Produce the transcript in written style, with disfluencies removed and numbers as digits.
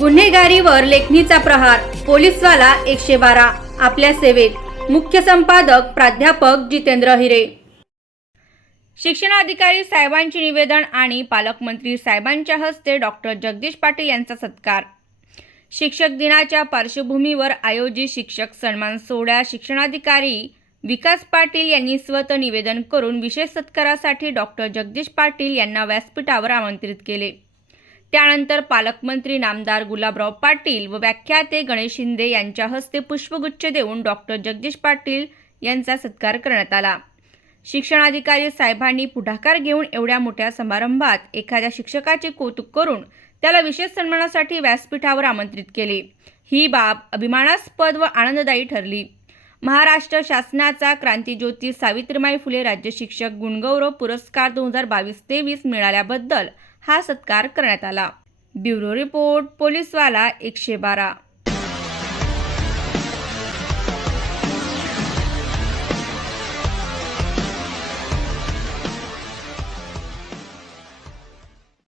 गुन्हेगारीवर लेखणीचा प्रहार, पोलीसवाला 112 आपल्या सेवेत। मुख्य संपादक प्राध्यापक जितेंद्र हिरे। शिक्षणाधिकारी साहेबांचे निवेदन आणि पालकमंत्री साहेबांच्या हस्ते डॉक्टर जगदीश पाटील यांचा सत्कार। शिक्षक दिनाच्या पार्श्वभूमीवर आयोजित शिक्षक सन्मान सोहळ्यात शिक्षणाधिकारी विकास पाटील यांनी स्वतः निवेदन करून विशेष सत्कारासाठी डॉक्टर जगदीश पाटील यांना व्यासपीठावर आमंत्रित केले। त्यानंतर पालकमंत्री नामदार गुलाबराव पाटील व व्याख्याते गणेश शिंदे यांच्या हस्ते पुष्पगुच्छ देऊन डॉक्टर जगदीश पाटील यांचा सत्कार करण्यात आला। शिक्षणाधिकारी साहेबांनी पुढाकार घेऊन एवढ्या मोठ्या समारंभात एखाद्या शिक्षकाचे कौतुक करून त्याला विशेष सन्मानासाठी व्यासपीठावर आमंत्रित केले। ही बाब अभिमानास्पद व आनंददायी ठरली। महाराष्ट्र शासनाचा क्रांतिज्योती सावित्रीबाई फुले राज्य शिक्षक गुणगौरव पुरस्कार 2022-23 मिळाल्याबद्दल हा सत्कार करण्यात आला। ब्युरो रिपोर्ट, पोलीसवाला 112।